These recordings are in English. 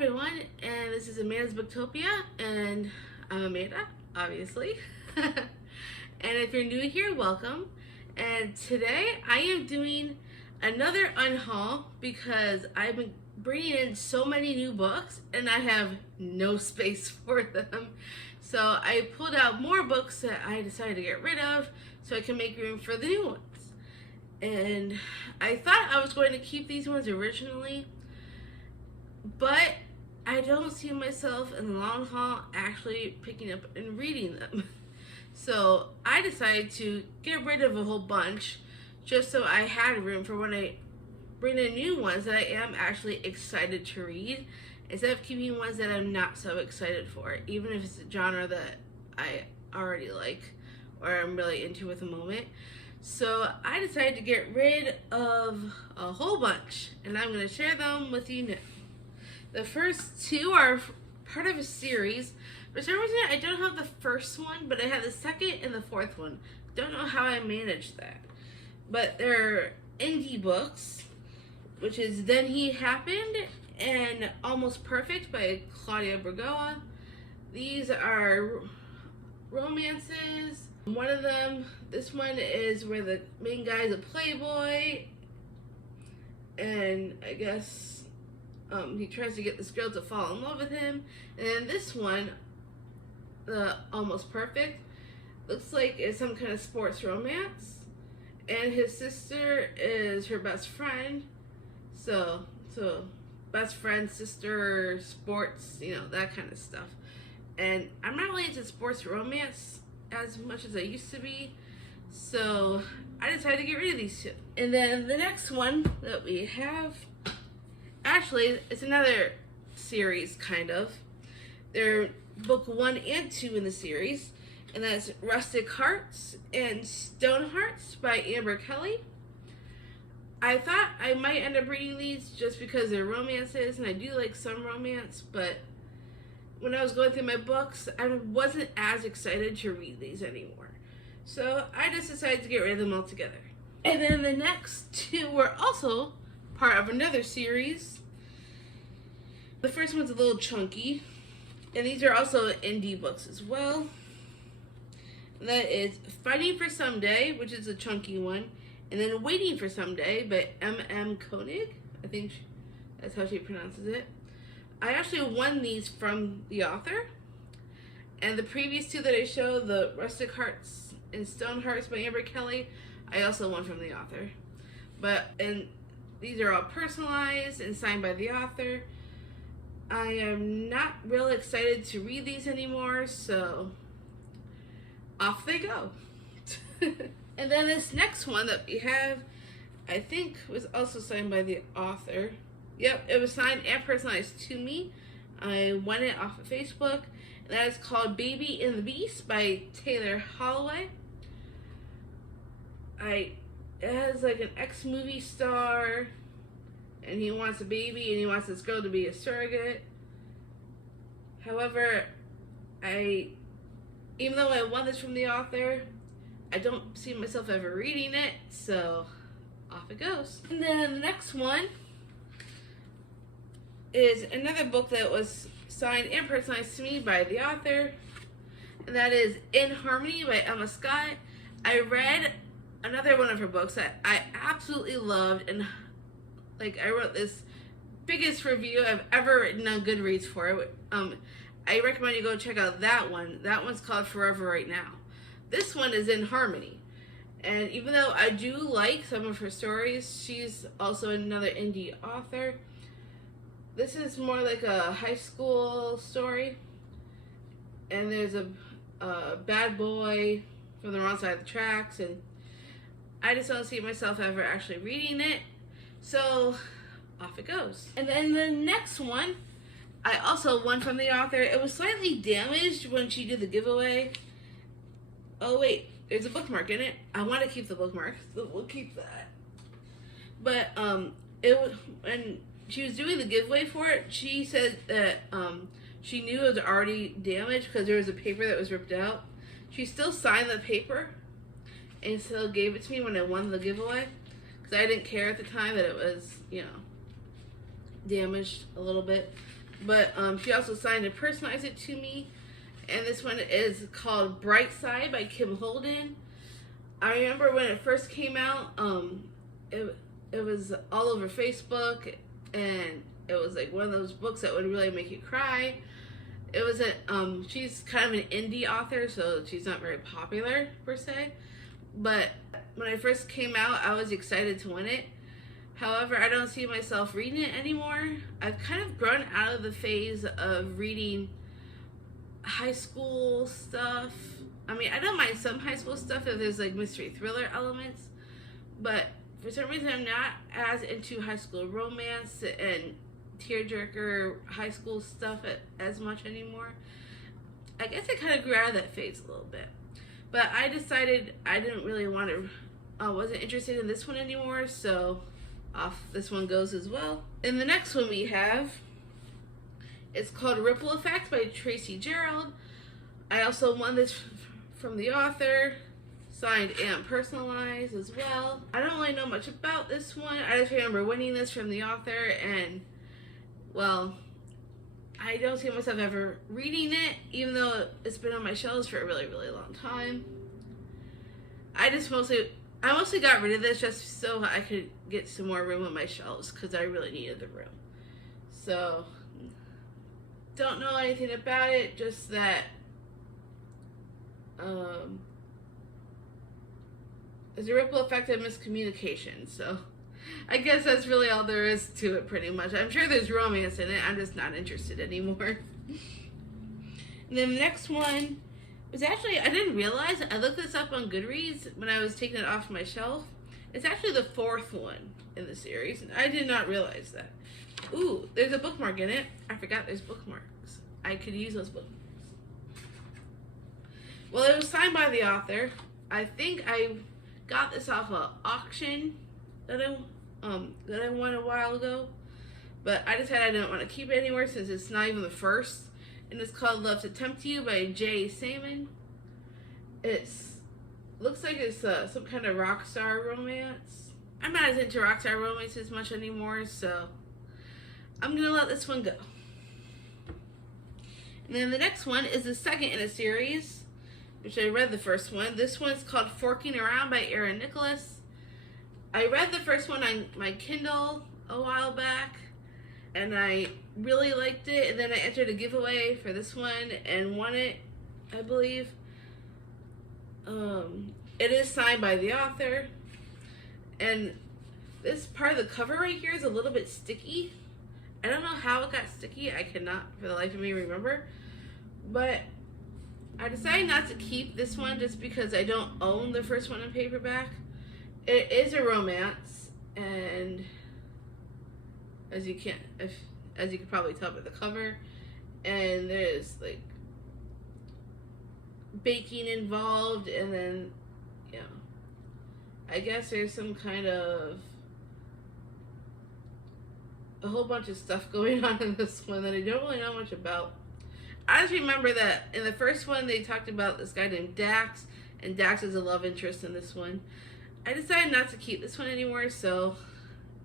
everyone, and this is Amanda's Booktopia, and I'm Amanda, obviously. And if you're new here, welcome. And today I am doing another unhaul because I've been bringing in so many new books and I have no space for them. So I pulled out more books that I decided to get rid of so I can make room for the new ones. And I thought I was going to keep these ones originally, but I don't see myself in the long haul actually picking up and reading them. So I decided to get rid of a whole bunch just so I had room for when I bring in new ones that I am actually excited to read, instead of keeping ones that I'm not so excited for, even if it's a genre that I already like or I'm really into at the moment. So I decided to get rid of a whole bunch, and I'm going to share them with you now. The first two are part of a series. For some reason, I don't have the first one, but I have the second and the fourth one. Don't know how I managed that. But they're indie books, which is Then He Happened and Almost Perfect by Claudia Bergoa. These are romances. One of them, this one is where the main guy is a playboy, and I guess he tries to get this girl to fall in love with him. And then this one, the Almost Perfect, looks like it's some kind of sports romance, and his sister is her best friend. So best friend, sister, sports, that kind of stuff. And I'm not really into sports romance as much as I used to be, so I decided to get rid of these two. And then the next one that we have, actually, it's another series, kind of. They're book 1 and 2 in the series, and that's Rustic Hearts and Stone Hearts by Amber Kelly. I thought I might end up reading these just because they're romances, and I do like some romance, but when I was going through my books, I wasn't as excited to read these anymore. So I just decided to get rid of them altogether. And then the next two were also part of another series. The first one's a little chunky, and these are also indie books as well. And that is Fighting for Someday, which is a chunky one, and then Waiting for Someday by M.M. Koenig. I think that's how she pronounces it. I actually won these from the author, and the previous two that I showed, the Rustic Hearts and Stone Hearts by Amber Kelly, I also won from the author. And these are all personalized and signed by the author. I am not real excited to read these anymore, so off they go. And then this next one that we have, I think was also signed by the author. Yep, it was signed and personalized to me. I won it off of Facebook. And that is called Baby and the Beast by Taylor Holloway. It has like an ex-movie star, and he wants a baby, and he wants this girl to be a surrogate. However, even though I won this from the author, I don't see myself ever reading it, so off it goes. And then the next one is another book that was signed and personalized to me by the author, and that is In Harmony by Emma Scott. I read another one of her books that I absolutely loved, and I wrote this biggest review I've ever written on Goodreads for it. I recommend you go check out that one. That one's called Forever Right Now. This one is In Harmony, and even though I do like some of her stories, she's also another indie author. This is more like a high school story, and there's a bad boy from the wrong side of the tracks, and I just don't see myself ever actually reading it, so off it goes. And then the next one, I also won from the author. It was slightly damaged when she did the giveaway. Oh wait, there's a bookmark in it. I want to keep the bookmark, so we'll keep that. But when she was doing the giveaway for it, she said that she knew it was already damaged because there was a paper that was ripped out. She still signed the paper and still gave it to me when I won the giveaway, because I didn't care at the time that it was, damaged a little bit. but she also signed and personalized it to me. And this one is called Bright Side by Kim Holden. I remember when it first came out, it was all over Facebook, and it was like one of those books that would really make you cry. It was she's kind of an indie author, so she's not very popular per se. But when it first came out, I was excited to win it. However, I don't see myself reading it anymore. I've kind of grown out of the phase of reading high school stuff. I mean, I don't mind some high school stuff if there's like mystery thriller elements, but for some reason I'm not as into high school romance and tearjerker high school stuff as much anymore. I guess I kind of grew out of that phase a little bit, but I decided I didn't really want to, wasn't interested in this one anymore, so off this one goes as well. And the next one we have, it's called Ripple Effect by Tracy Gerald. I also won this from the author, signed and personalized as well. I don't really know much about this one. I just remember winning this from the author, and well, I don't see myself ever reading it, even though it's been on my shelves for a really, really long time. I mostly got rid of this just so I could get some more room on my shelves, because I really needed the room. So, don't know anything about it, just that there's a ripple effect of miscommunication, so I guess that's really all there is to it, pretty much. I'm sure there's romance in it, I'm just not interested anymore. And then the next one was actually, I didn't realize, I looked this up on Goodreads when I was taking it off my shelf. It's actually the 4th one in the series, and I did not realize that. Ooh, there's a bookmark in it. I forgot there's bookmarks. I could use those bookmarks. Well, it was signed by the author. I think I got this off an auction that I won a while ago, but I decided I didn't want to keep it anywhere since it's not even the first. And it's called Love to Tempt You by Jay Salmon. Looks like it's some kind of rock star romance. I'm not as into rock star romances much anymore, so I'm gonna let this one go. And then the next one is the second in a series, which I read the first one. This one's called Forking Around by Erin Nicholas. I read the first one on my Kindle a while back, and I really liked it, and then I entered a giveaway for this one and won it, I believe. It is signed by the author, and this part of the cover right here is a little bit sticky. I don't know how it got sticky, I cannot for the life of me remember, but I decided not to keep this one just because I don't own the first one in paperback. It is a romance, and as you can probably tell by the cover, and there's like baking involved, and then I guess there's some kind of a whole bunch of stuff going on in this one that I don't really know much about. I just remember that in the first one they talked about this guy named Dax, and Dax is a love interest in this one. I decided not to keep this one anymore, so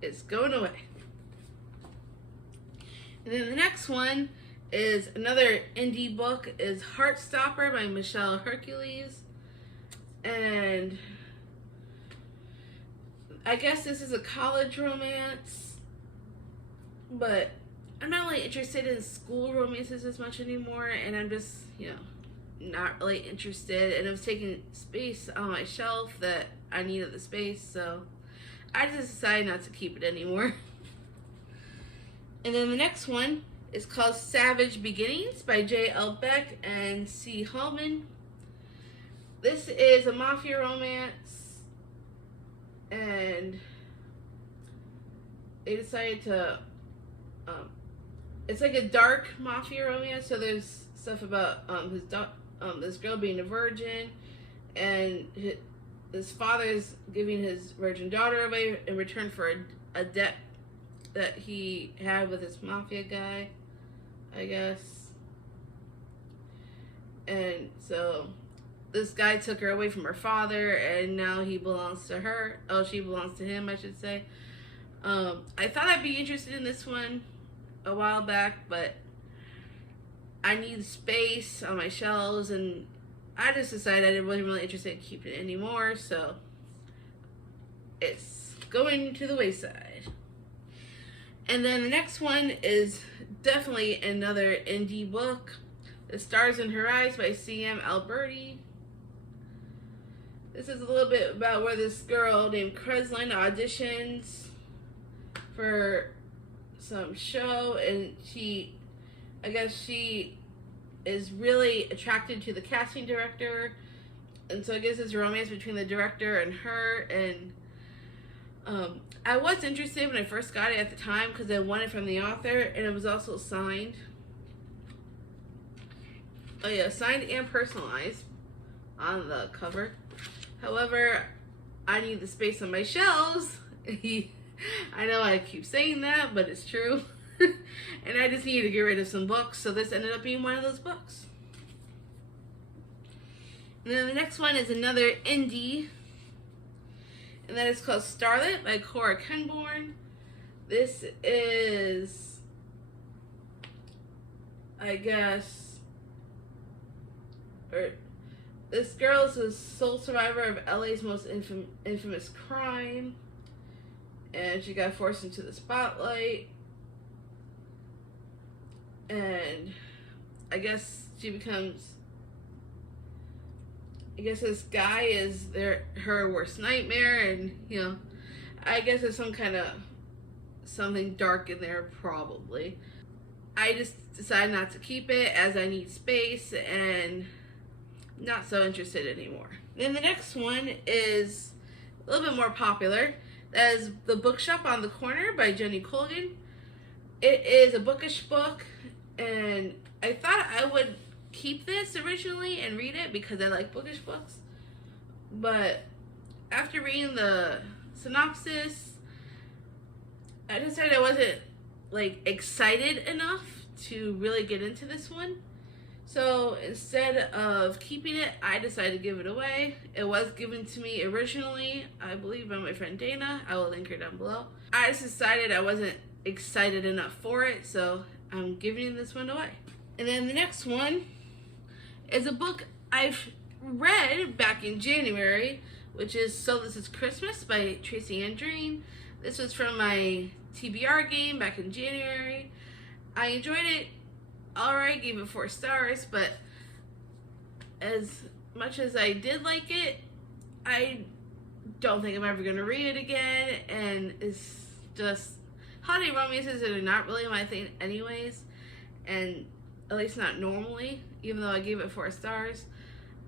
it's going away. And then the next one is another indie book, is Heartstopper by Michelle Hercules. And I guess this is a college romance, but I'm not really interested in school romances as much anymore, and I'm just, not really interested, and it was taking space on my shelf that I needed the space, so I just decided not to keep it anymore. And then the next one is called Savage Beginnings by J. L. Beck and C. Hallman. This is a mafia romance, and they decided to, it's like a dark mafia romance, so there's stuff about this girl being a virgin, and his father's giving his virgin daughter away in return for a debt that he had with his mafia guy, I guess. And so this guy took her away from her father, and now he belongs to her. Oh, she belongs to him, I should say. I thought I'd be interested in this one. a while back, but I need space on my shelves, and I just decided I wasn't really interested in keeping it anymore, so it's going to the wayside. And then the next one is definitely another indie book, The Stars in Her Eyes by C.M. Alberti. This is a little bit about where this girl named Creslin auditions for some show, and I guess she is really attracted to the casting director, and so I guess it's a romance between the director and her. And I was interested when I first got it at the time because I won it from the author, and it was also signed. Oh yeah, signed and personalized on the cover. However, I need the space on my shelves. I know I keep saying that, but it's true. And I just needed to get rid of some books, so this ended up being one of those books. And then the next one is another indie, and that is called Starlet by Cora Kenborn. This is, I guess, this girl is a sole survivor of LA's most infamous crime, and she got forced into the spotlight. And I guess she becomes, I guess this guy is her worst nightmare, and I guess there's some kind of something dark in there probably. I just decided not to keep it as I need space and not so interested anymore. Then the next one is a little bit more popular. That is The Bookshop on the Corner by Jenny Colgan. It is a bookish book, and I thought I would keep this originally and read it because I like bookish books. But after reading the synopsis, I decided I wasn't excited enough to really get into this one. So instead of keeping it, I decided to give it away. It was given to me originally, I believe, by my friend Dana. I will link her down below. I just decided I wasn't excited enough for it, so I'm giving this one away. And then the next one is a book I've read back in January, which is So This Is Christmas by Tracy Andreen. This was from my TBR game back in January. I enjoyed it alright, gave it 4 stars, but as much as I did like it, I don't think I'm ever going to read it again, and it's just, holiday romances are not really my thing anyways, and at least not normally, even though I gave it 4 stars.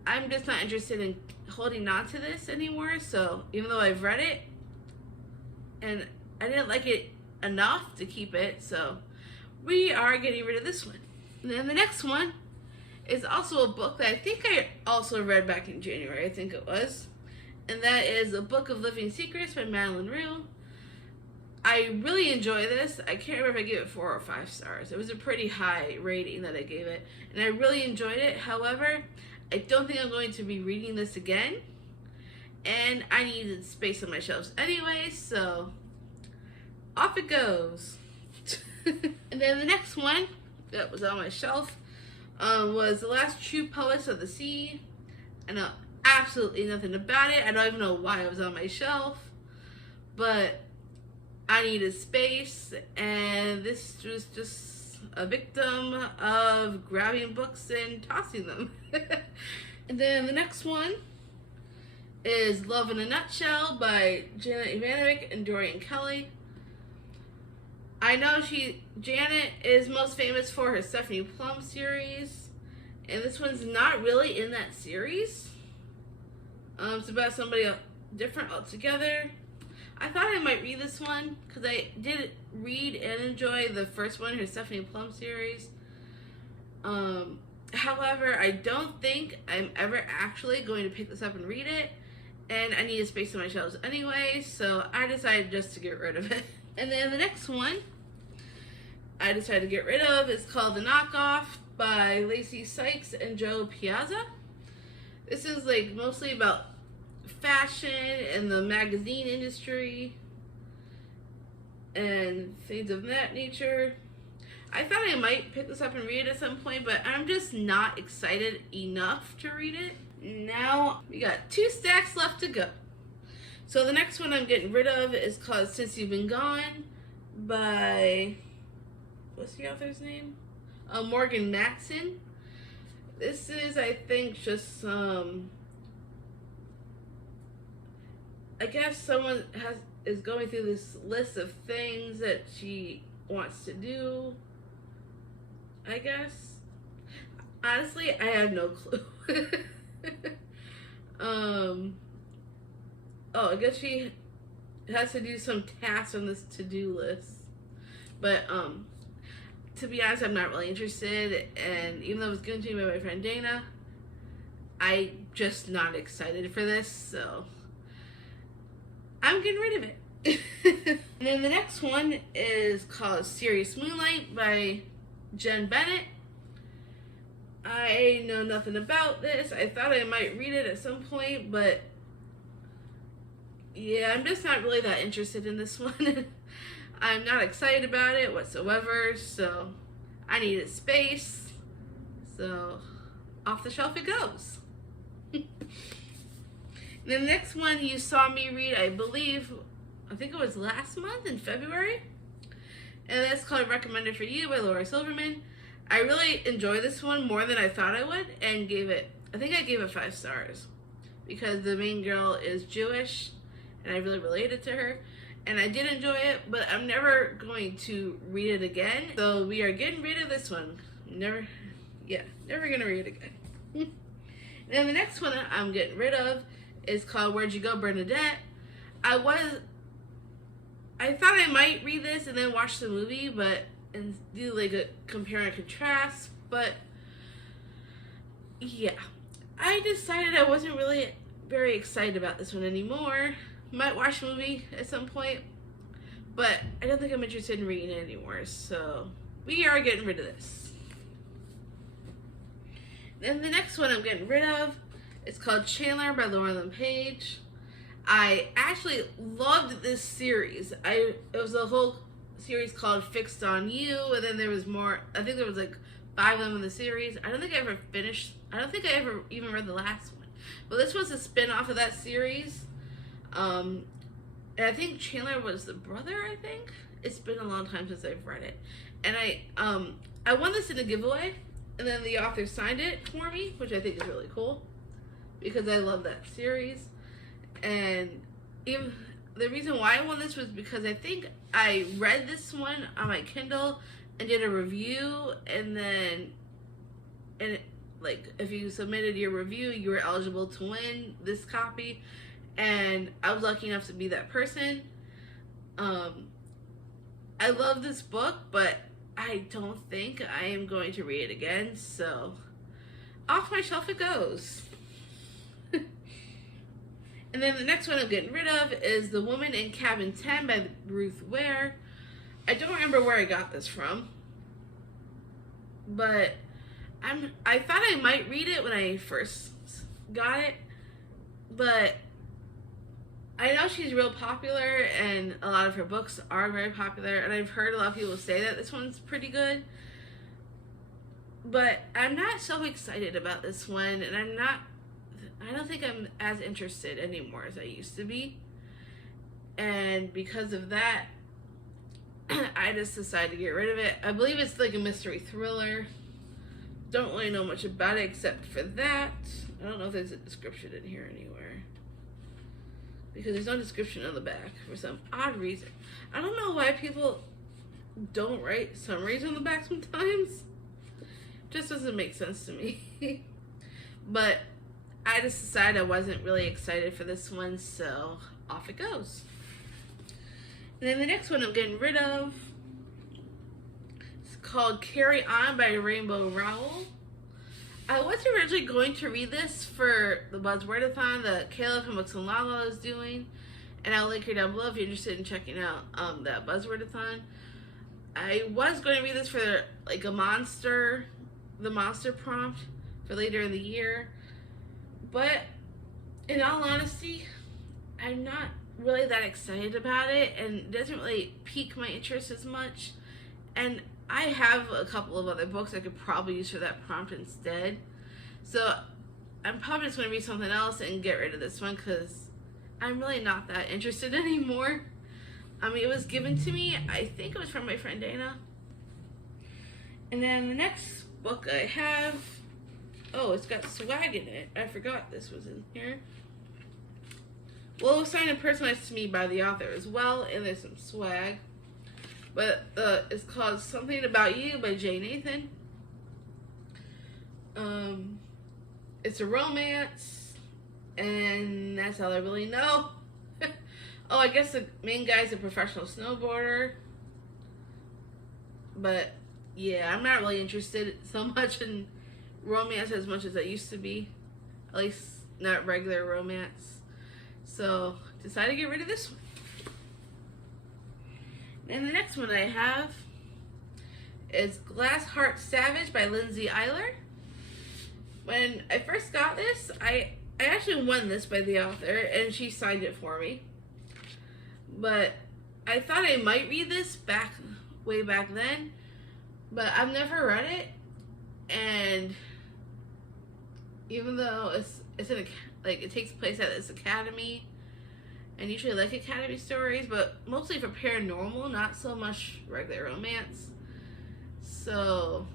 I'm just not interested in holding on to this anymore, so even though I've read it, and I didn't like it enough to keep it, so we are getting rid of this one. And then the next one is also a book that I think I also read back in January, I think it was. And that is A Book of Living Secrets by Madeline Rue. I really enjoy this. I can't remember if I gave it 4 or 5 stars. It was a pretty high rating that I gave it, and I really enjoyed it. However, I don't think I'm going to be reading this again, and I needed space on my shelves anyway, so off it goes. And then the next one that was on my shelf was The Last True Poets of the Sea. I know absolutely nothing about it. I don't even know why it was on my shelf, but I needed space, and this was just a victim of grabbing books and tossing them. And then the next one is Love in a Nutshell by Janet Ivanovic and Dorian Kelly. I know Janet is most famous for her Stephanie Plum series, and this one's not really in that series. It's about somebody different altogether. I thought I might read this one because I did read and enjoy the first one, her Stephanie Plum series. However, I don't think I'm ever actually going to pick this up and read it, and I need a space on my shelves anyway, so I decided just to get rid of it. And then the next one I decided to get rid of is called The Knockoff by Lacey Sykes and Joe Piazza. This is mostly about fashion and the magazine industry and things of that nature. I thought I might pick this up and read it at some point, but I'm just not excited enough to read it. Now we got 2 stacks left to go. So the next one I'm getting rid of is called Since You've Been Gone by, what's the author's name? Morgan Matson. This is, I think, just I guess someone is going through this list of things that she wants to do, I guess. Honestly, I have no clue. Oh, I guess she has to do some tasks on this to-do list. But, to be honest, I'm not really interested. And even though it was given to me by my friend Dana, I'm just not excited for this. So, I'm getting rid of it. And then the next one is called Serious Moonlight by Jen Bennett. I know nothing about this. I thought I might read it at some point, but yeah, I'm just not really that interested in this one. I'm not excited about it whatsoever, so I needed space. So off the shelf it goes. The next one you saw me read, I think it was last month in February. And that's called Recommended for You by Laura Silverman. I really enjoyed this one more than I thought I would, and I think I gave it 5 stars. Because the main girl is Jewish, and I really related to her. And I did enjoy it, but I'm never going to read it again. So we are getting rid of this one. Never gonna read it again. And the next one I'm getting rid of is called Where'd You Go, Bernadette? I thought I might read this and then watch the movie, and do like a compare and contrast, but yeah. I decided I wasn't really very excited about this one anymore. Might watch the movie at some point, but I don't think I'm interested in reading it anymore, so we are getting rid of this. Then the next one I'm getting rid of is called Chandler by Lauren Page. I actually loved this series. It was a whole series called Fixed on You, and then there was more. I think there was like 5 of them in the series. I don't think I ever even read the last one. But this was a spin-off of that series. And I think Chandler was the brother, I think. It's been a long time since I've read it. And I won this in a giveaway, and then the author signed it for me, which I think is really cool, because I love that series. And even the reason why I won this was because I think I read this one on my Kindle and did a review, and if you submitted your review, you were eligible to win this copy, and I was lucky enough to be that person. I love this book, but I don't think I am going to read it again, so off my shelf it goes. And then the next one I'm getting rid of is The Woman in Cabin 10 by Ruth Ware. I don't remember where I got this from, but I thought I might read it when I first got it, but I know she's real popular, and a lot of her books are very popular, and I've heard a lot of people say that this one's pretty good, but I'm not so excited about this one, and I don't think I'm as interested anymore as I used to be. And because of that, I just decided to get rid of it. I believe it's like a mystery thriller. Don't really know much about it except for that. I don't know if there's a description in here anywhere, because there's no description on the back for some odd reason. I don't know why people don't write summaries on the back sometimes. It just doesn't make sense to me. But I just decided I wasn't really excited for this one, so off it goes. And then the next one I'm getting rid of is called Carry On by Rainbow Rowell. I was originally going to read this for the Buzzwordathon that Caleb from Books and Lala is doing, and I'll link her down below if you're interested in checking out that Buzzwordathon. I was going to read this for like the monster prompt for later in the year. But in all honesty, I'm not really that excited about it, and it doesn't really pique my interest as much. And I have a couple of other books I could probably use for that prompt instead. So I'm probably just going to read something else and get rid of this one because I'm really not that interested anymore. I mean, it was given to me, I think it was from my friend Dana. And then the next book I have, oh, it's got swag in it. I forgot this was in here. Well, it was signed and personalized to me by the author as well, and there's some swag. But it's called Something About You by Jay Nathan. It's a romance, and that's all I really know. Oh, I guess the main guy's a professional snowboarder. But yeah, I'm not really interested so much in romance as much as I used to be. At least not regular romance. So decided to get rid of this one. And the next one I have is Glass Heart Savage by Lindsay Eiler. When I first got this, I actually won this by the author, and she signed it for me. But I thought I might read this way back then, but I've never read it. And even though it takes place at this academy, and usually like academy stories, but mostly for paranormal, not so much regular romance. So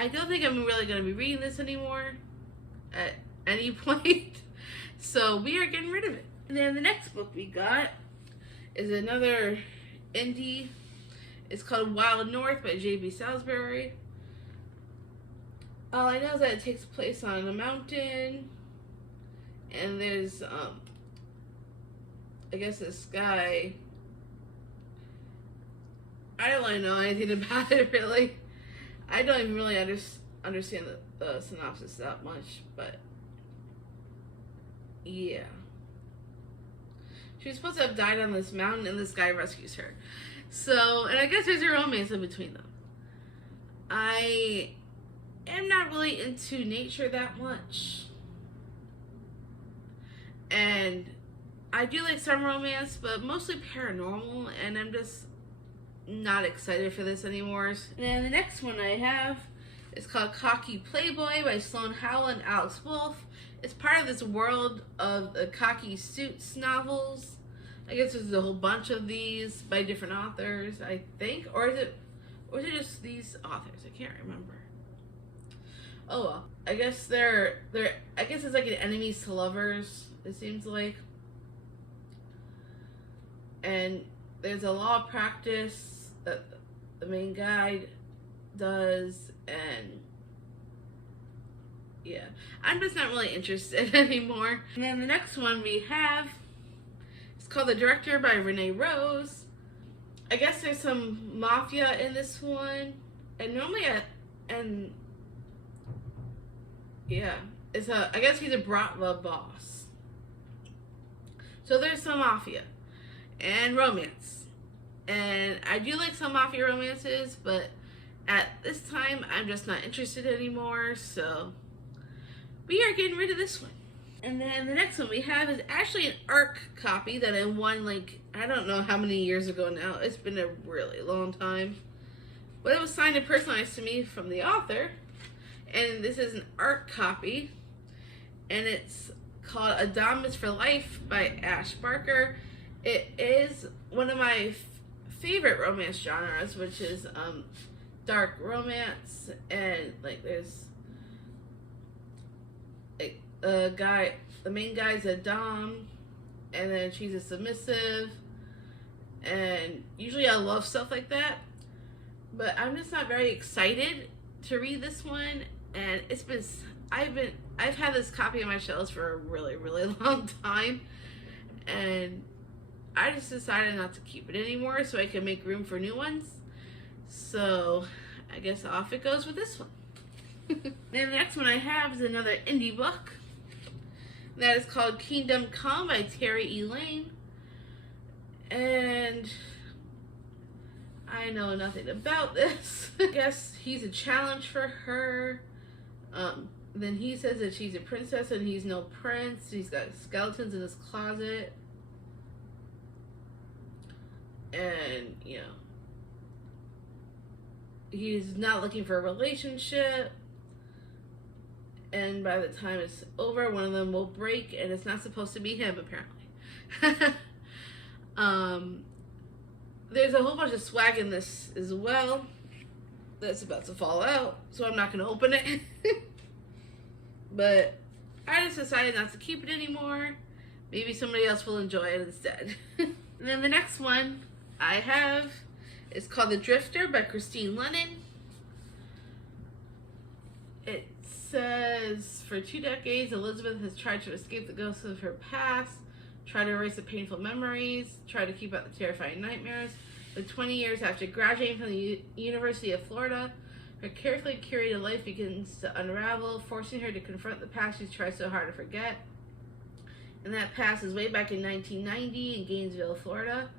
I don't think I'm really going to be reading this anymore at any point. So we are getting rid of it. And then the next book we got is another indie. It's called Wild North by J.B. Salisbury. All I know is that it takes place on a mountain, and there's I guess this guy, I don't really know anything about it really. I don't even really understand the synopsis that much, but yeah. She was supposed to have died on this mountain, and this guy rescues her. So, and I guess there's a romance in between them. I am not really into nature that much. And I do like some romance, but mostly paranormal, and I'm just not excited for this anymore. And then the next one I have is called Cocky Playboy by Sloan Howell and Alex Wolff. It's part of this world of the Cocky Suits novels. I guess there's a whole bunch of these by different authors, I think. Or is it just these authors? I can't remember. Oh well. I guess I guess it's like an enemies to lovers, it seems like. And there's a law practice that the main guy does, and yeah, I'm just not really interested anymore. And then the next one we have is called The Director by Renee Rose. I guess there's some mafia in this one, and normally I guess he's a Bratva boss. So there's some mafia and romance, and I do like some mafia romances, but at this time I'm just not interested anymore, so we are getting rid of this one. And then the next one we have is actually an ARC copy that I won, like, I don't know how many years ago now. It's been a really long time, but it was signed and personalized to me from the author. And this is an ARC copy, and it's called Adamus for Life by Ash Barker. It is one of my favorite romance genres, which is dark romance, and like there's the main guy's a dom, and then she's a submissive, and usually I love stuff like that, but I'm just not very excited to read this one. And I've had this copy on my shelves for a really, really long time, and I just decided not to keep it anymore so I can make room for new ones. So I guess off it goes with this one. Then the next one I have is another indie book that is called Kingdom Come by Terry E. Lane. And I know nothing about this. I guess he's a challenge for her. Then he says that she's a princess and he's no prince. He's got skeletons in his closet. And, he's not looking for a relationship, and by the time it's over, one of them will break, and it's not supposed to be him, apparently. There's a whole bunch of swag in this as well that's about to fall out, so I'm not going to open it. But I just decided not to keep it anymore. Maybe somebody else will enjoy it instead. And then the next one I have is called The Drifter by Christine Lennon. It says, for 2 decades, Elizabeth has tried to escape the ghosts of her past, try to erase the painful memories, try to keep out the terrifying nightmares. But 20 years after graduating from the University of Florida, her carefully curated life begins to unravel, forcing her to confront the past she's tried so hard to forget. And that past is way back in 1990 in Gainesville, Florida.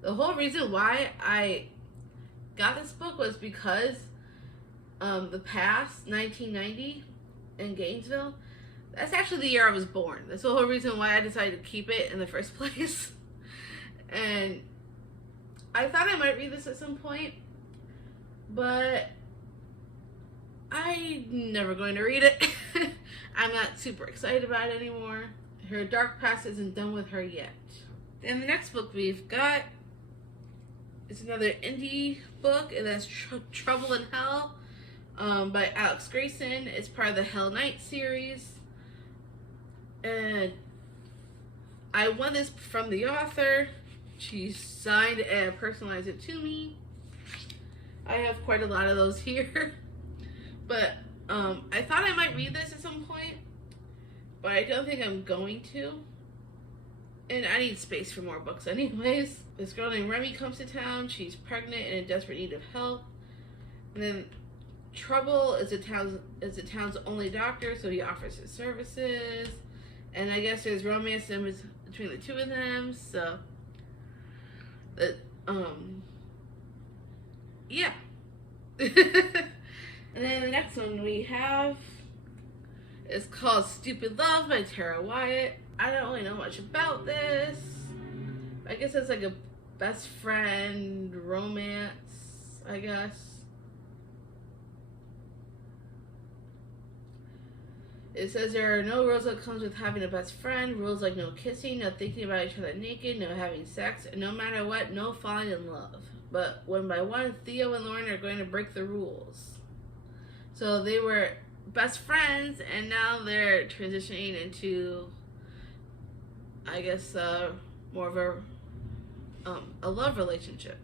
The whole reason why I got this book was because the past, 1990 in Gainesville, that's actually the year I was born. That's the whole reason why I decided to keep it in the first place. And I thought I might read this at some point, but I'm never going to read it. I'm not super excited about it anymore. Her dark past isn't done with her yet. Then the next book we've got is another indie book, and that's Trouble in Hell by Alex Grayson. It's part of the Hell Knight series. And I won this from the author. She signed and personalized it to me. I have quite a lot of those here. But I thought I might read this at some point, but I don't think I'm going to. And I need space for more books anyways. This girl named Remy comes to town. She's pregnant and in desperate need of help. And then Trouble is the town's only doctor, so he offers his services. And I guess there's romance between the two of them, so yeah. And then the next one we have is called Stupid Love by Tara Wyatt. I don't really know much about this. I guess it's like a best friend romance, I guess. It says there are no rules that comes with having a best friend. Rules like no kissing, no thinking about each other naked, no having sex, and no matter what, no falling in love. But one by one, Theo and Lauren are going to break the rules. So they were best friends, and now they're transitioning into, I guess, more of a love relationship.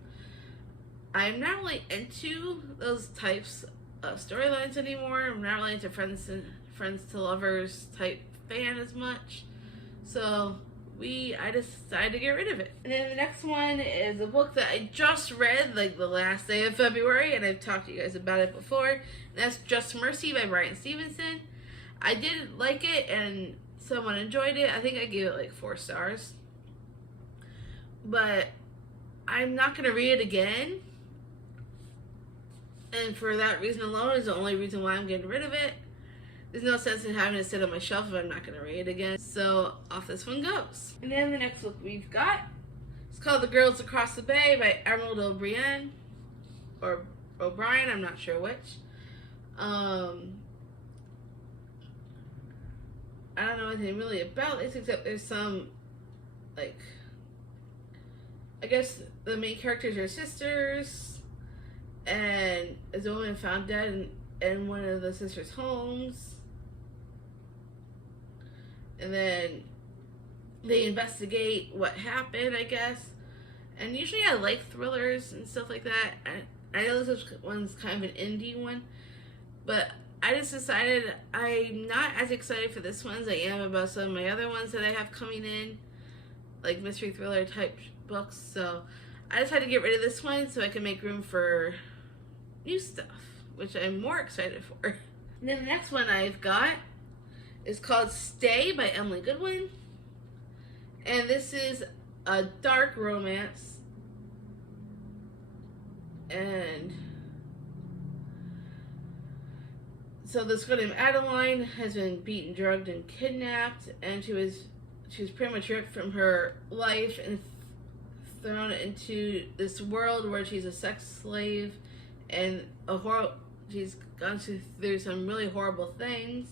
I'm not really into those types of storylines anymore. I'm not really into friends to lovers type fan as much. So I decided to get rid of it. And then the next one is a book that I just read like the last day of February, and I've talked to you guys about it before. And that's Just Mercy by Bryan Stevenson. I did like it, and someone enjoyed it. I think I gave it like 4 stars. But I'm not going to read it again. And for that reason alone is the only reason why I'm getting rid of it. There's no sense in having it sit on my shelf if I'm not going to read it again. So off this one goes. And then the next book we've got is called The Girls Across the Bay by Emerald O'Brien. Or O'Brien, I'm not sure which. I don't know anything really about this except there's some, like, I guess the main characters are sisters, and there's a woman found dead in one of the sisters' homes. And then they investigate what happened, I guess. And usually I like thrillers and stuff like that. I know this one's kind of an indie one, but I just decided I'm not as excited for this one as I am about some of my other ones that I have coming in, like mystery thriller type books. So I decided to get rid of this one so I can make room for new stuff, which I'm more excited for. And then the next one I've got is called Stay by Emily Goodwin. And this is a dark romance. And so this girl named Adeline has been beaten, drugged, and kidnapped, and she was pretty much ripped from her life and thrown into this world where she's a sex slave and she's gone through some really horrible things,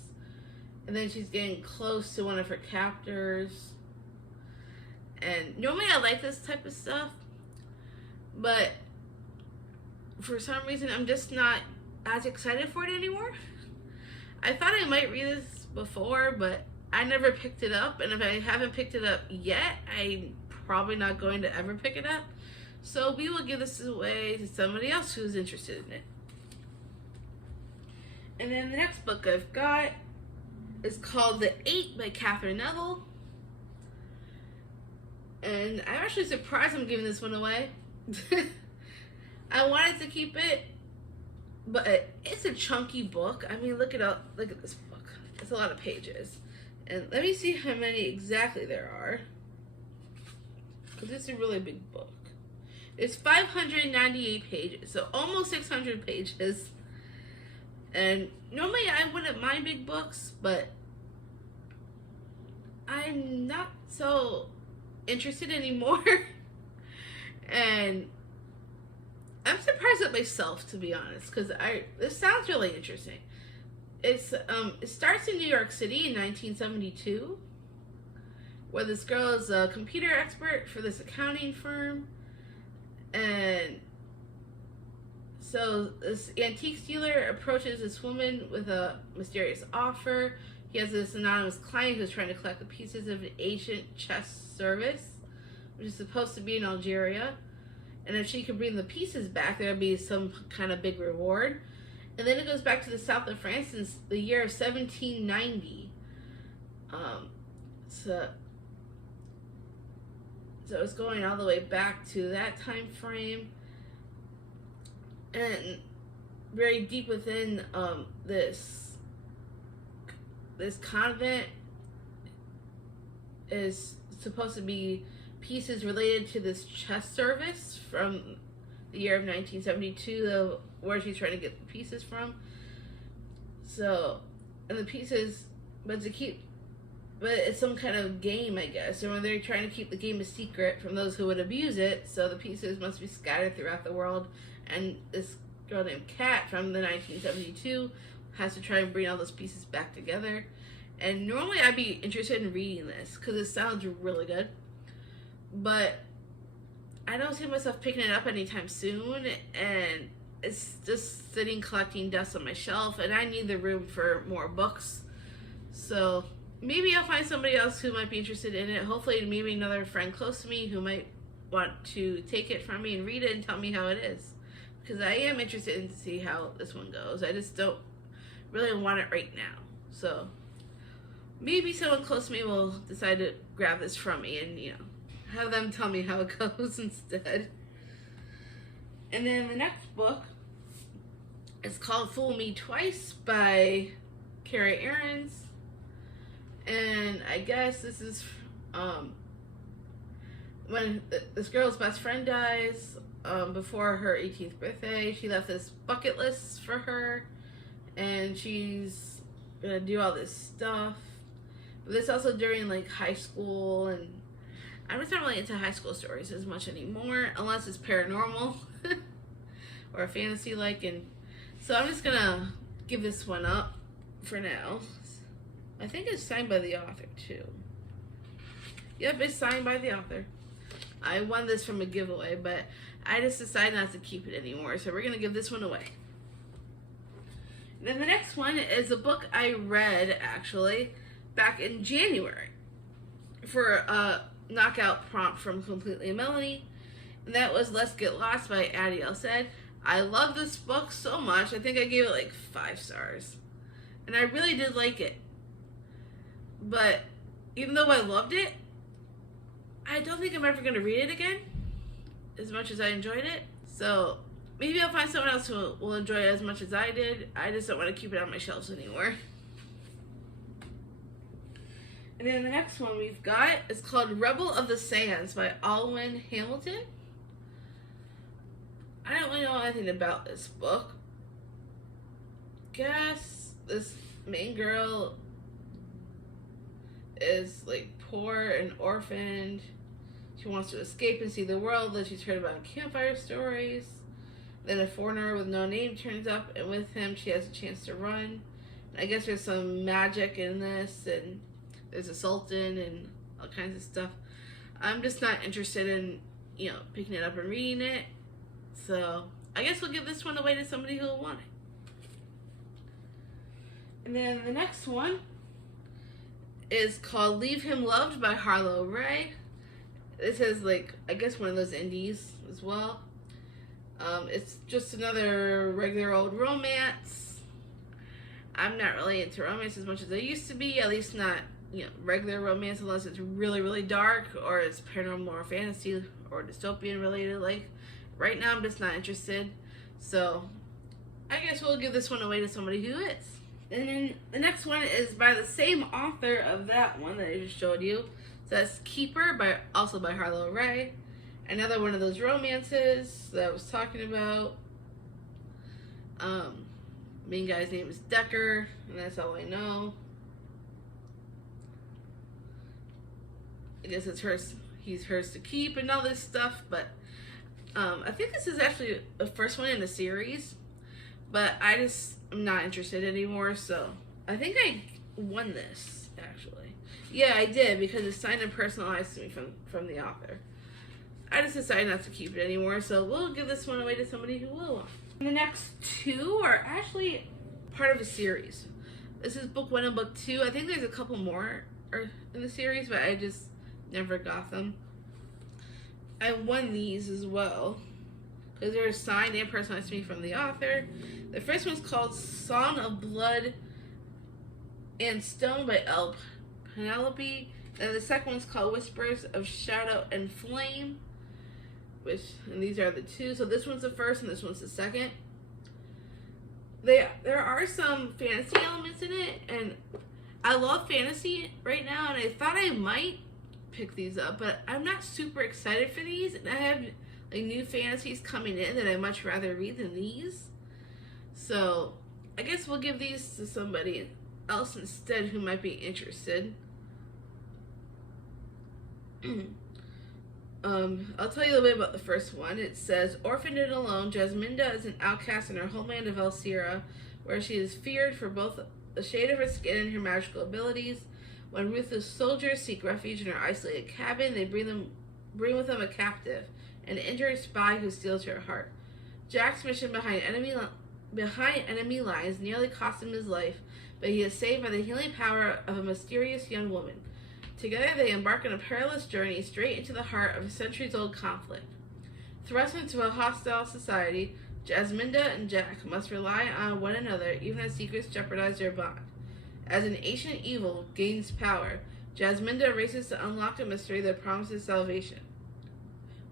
and then she's getting close to one of her captors. And normally I like this type of stuff, but for some reason I'm just not as excited for it anymore. I thought I might read this before, but I never picked it up, and if I haven't picked it up yet, I'm probably not going to ever pick it up. So we will give this away to somebody else who's interested in it. And then the next book I've got is called The Eight by Catherine Neville. And I'm actually surprised I'm giving this one away. I wanted to keep it, but it's a chunky book. I mean, look at this book. It's a lot of pages. And let me see how many exactly there are, because it's a really big book. It's 598 pages, so almost 600 pages. And normally I wouldn't mind big books, but I'm not so interested anymore. And I'm surprised at myself, to be honest, because this sounds really interesting. It starts in New York City in 1972, where this girl is a computer expert for this accounting firm. And so this antique dealer approaches this woman with a mysterious offer. He has this anonymous client who's trying to collect the pieces of an ancient chess service, which is supposed to be in Algeria. And if she could bring the pieces back, there would be some kind of big reward. And then it goes back to the south of France in the year of 1790. So it's going all the way back to that time frame. And very deep within this convent is supposed to be pieces related to this chess service from the year of 1972, where she's trying to get the pieces from. So, and the pieces, but it's some kind of game, I guess. And when they're trying to keep the game a secret from those who would abuse it, so the pieces must be scattered throughout the world. And this girl named Kat from the 1972 has to try and bring all those pieces back together. And normally I'd be interested in reading this because it sounds really good, but I don't see myself picking it up anytime soon, and it's just sitting collecting dust on my shelf, and I need the room for more books. So maybe I'll find somebody else who might be interested in it. Hopefully maybe another friend close to me who might want to take it from me and read it and tell me how it is, because I am interested in to see how this one goes. I just don't really want it right now. So maybe someone close to me will decide to grab this from me and, have them tell me how it goes instead. And then the next book is called Fool Me Twice by Carrie Aarons. And I guess this is when this girl's best friend dies before her 18th birthday. She left this bucket list for her, and she's gonna do all this stuff. But this also during like high school, and I'm just not really into high school stories as much anymore, unless it's paranormal or a fantasy like. And so I'm just gonna give this one up for now. I think it's signed by the author too. Yep, it's signed by the author. I won this from a giveaway, but I just decided not to keep it anymore, so we're gonna give this one away. And then the next one is a book I read actually back in January for a knockout prompt from Completely Melanie, and that was Let's Get Lost by Addie L. Said. I love this book so much. I think I gave it like 5 stars, and I really did like it. But even though I loved it, I don't think I'm ever going to read it again as much as I enjoyed it. So maybe I'll find someone else who will enjoy it as much as I did. I just don't want to keep it on my shelves anymore. And then the next one we've got is called Rebel of the Sands by Alwyn Hamilton. I don't really know anything about this book. Guess this main girl is like poor and orphaned. She wants to escape and see the world that she's heard about in campfire stories. Then a foreigner with no name turns up, and with him she has a chance to run. I guess there's some magic in this, and there's a sultan and all kinds of stuff. I'm just not interested in, picking it up and reading it. So I guess we'll give this one away to somebody who will want it. And then the next one is called Leave Him Loved by Harlow Ray. This is I guess one of those indies as well. It's just another regular old romance. I'm not really into romance as much as I used to be, at least not, regular romance, unless it's really, really dark or it's paranormal or fantasy or dystopian related. Right now I'm just not interested. So I guess we'll give this one away to somebody who is. And then the next one is by the same author of that one that I just showed you. So that's Keeper, also by Harlow Ray. Another one of those romances that I was talking about. Main guy's name is Decker, and that's all I know. I guess he's hers to keep and all this stuff, but I think this is actually the first one in the series, but I just am not interested anymore, so I think I won this, actually. Yeah, I did, because it's signed and personalized to me from the author. I just decided not to keep it anymore, so we'll give this one away to somebody who will. And the next two are actually part of a series. This is book 1 and book 2. I think there's a couple more in the series, but I just never got them. I won these as well, because they're signed and personalized to me from the author. The first one's called Song of Blood and Stone by L. Penelope. And the second one's called Whispers of Shadow and Flame. And these are the two. So this one's the first and this one's the second. There are some fantasy elements in it, and I love fantasy right now, and I thought I might pick these up, but I'm not super excited for these, and I have new fantasies coming in that I'd much rather read than these. So I guess we'll give these to somebody else instead who might be interested. I'll tell you a little bit about the first one. It says, orphaned and alone, Jasminda is an outcast in her homeland of Elsira, where she is feared for both the shade of her skin and her magical abilities. When ruthless soldiers seek refuge in her isolated cabin, they bring with them a captive, an injured spy who steals her heart. Jack's mission behind enemy lines nearly cost him his life, but he is saved by the healing power of a mysterious young woman. Together they embark on a perilous journey straight into the heart of a centuries-old conflict. Thrust into a hostile society, Jasminda and Jack must rely on one another even as secrets jeopardize their bond. As an ancient evil gains power, Jasminda races to unlock a mystery that promises salvation.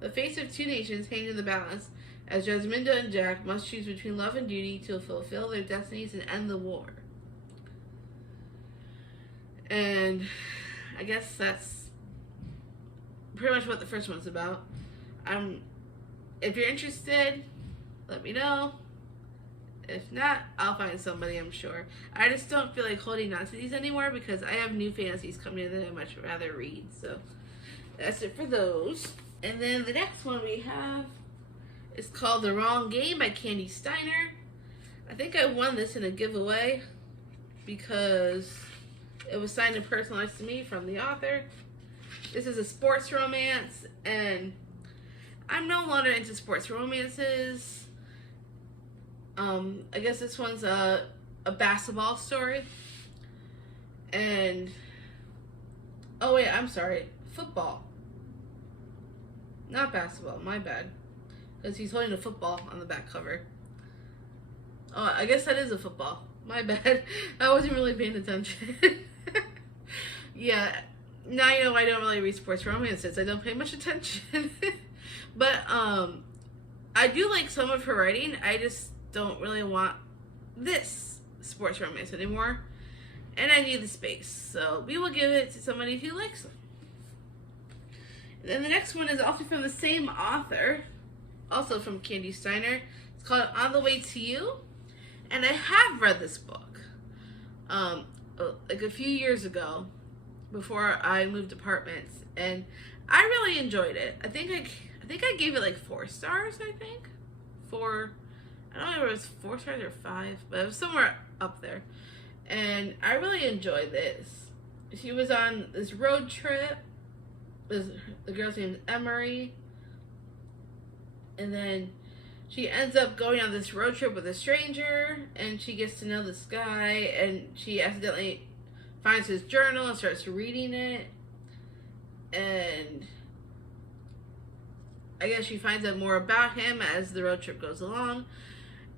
The fates of two nations hang in the balance, as Jasminda and Jack must choose between love and duty to fulfill their destinies and end the war. And I guess that's pretty much what the first one's about. If you're interested, let me know. If not, I'll find somebody, I'm sure. I just don't feel like holding on to these anymore because I have new fantasies coming in that I'd much rather read. So that's it for those. And then the next one we have is called The Wrong Game by Candy Steiner. I think I won this in a giveaway because it was signed and personalized to me from the author. This is a sports romance, and I'm no longer into sports romances. I guess this one's a basketball story. And, oh wait, I'm sorry, football. Not basketball, my bad. Because he's holding a football on the back cover. Oh, I guess that is a football. My bad. I wasn't really paying attention. Yeah, now you know I don't really read sports romances. I don't pay much attention. But I do like some of her writing. I just don't really want this sports romance anymore. And I need the space. So we will give it to somebody who likes them. And then the next one is also from the same author. Also from Candy Steiner. It's called On the Way to You. And I have read this book. Like a few years ago. Before I moved apartments. And I really enjoyed it. I think I gave it like 4 stars, I think. 4, I don't know if it was 4 stars or 5, but it was somewhere up there. And I really enjoyed this. She was on this road trip. The girl's name is Emery. And then she ends up going on this road trip with a stranger, and she gets to know this guy, and she accidentally finds his journal and starts reading it. And I guess she finds out more about him as the road trip goes along.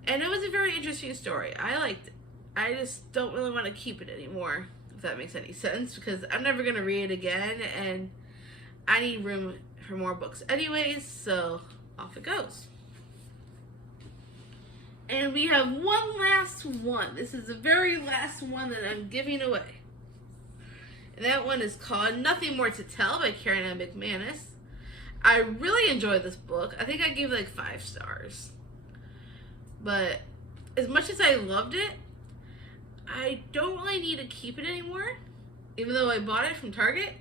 And it was a very interesting story. I liked it. I just don't really want to keep it anymore, if that makes any sense, because I'm never going to read it again, and I need room for more books anyways, so off it goes. And we have one last one. This is the very last one that I'm giving away. And that one is called Nothing More to Tell by Karen M. McManus. I really enjoyed this book. I think I gave it like 5 stars. But as much as I loved it, I don't really need to keep it anymore, even though I bought it from Target.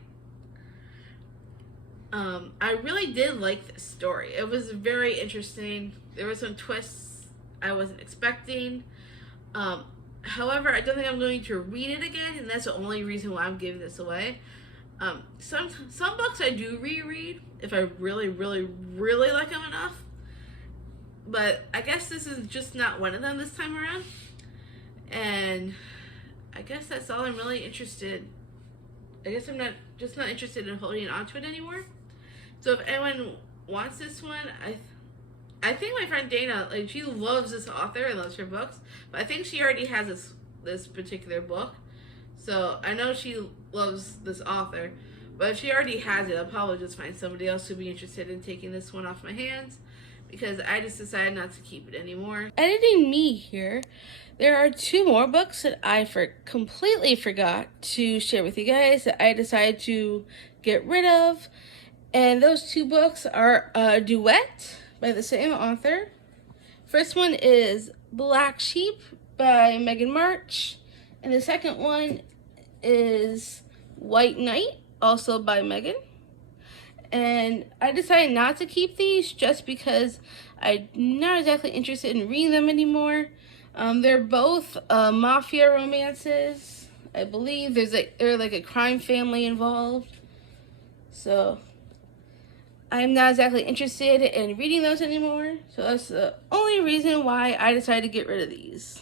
I really did like this story. It was very interesting. There were some twists I wasn't expecting. However, I don't think I'm going to read it again, and that's the only reason why I'm giving this away. Some books I do reread if I really, really, really like them enough. But I guess this is just not one of them this time around. And I guess that's all I'm really interested. I guess I'm not interested in holding on to it anymore. So if anyone wants this one, I think my friend Dana, like, she loves this author and loves her books, but I think she already has this particular book. So I know she loves this author, but if she already has it, I'll probably just find somebody else who'd be interested in taking this one off my hands, because I just decided not to keep it anymore. Editing me here. There are 2 more books that I completely forgot to share with you guys that I decided to get rid of. And those 2 books are a duet by the same author. First one is Black Sheep by Megan March. And the second one is White Knight, also by Megan. And I decided not to keep these just because I'm not exactly interested in reading them anymore. They're both mafia romances. I believe there's like a crime family involved. So I'm not exactly interested in reading those anymore. So that's the only reason why I decided to get rid of these.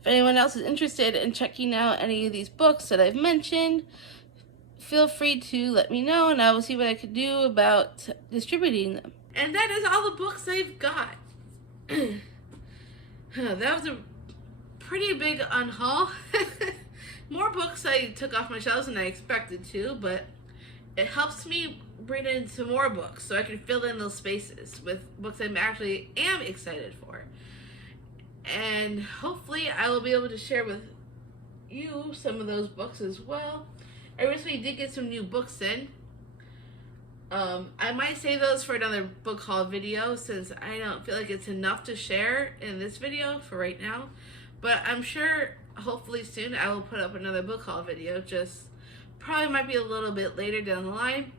If anyone else is interested in checking out any of these books that I've mentioned, feel free to let me know, and I will see what I can do about distributing them. And that is all the books I've got. That was a pretty big unhaul. More books I took off my shelves than I expected to, but it helps me bring in some more books so I can fill in those spaces with books I am excited for. And hopefully I will be able to share with you some of those books as well. I recently did get some new books in. I might save those for another book haul video, since I don't feel like it's enough to share in this video for right now. But I'm sure, hopefully soon, I will put up another book haul video. Just probably might be a little bit later down the line,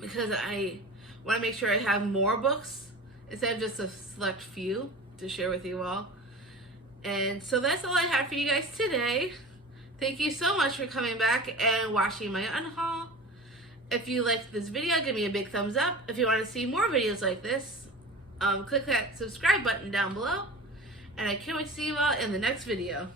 because I want to make sure I have more books instead of just a select few to share with you all. And so that's all I have for you guys today. Thank you so much for coming back and watching my unhaul. If you liked this video, give me a big thumbs up. If you want to see more videos like this, click that subscribe button down below. And I can't wait to see you all in the next video.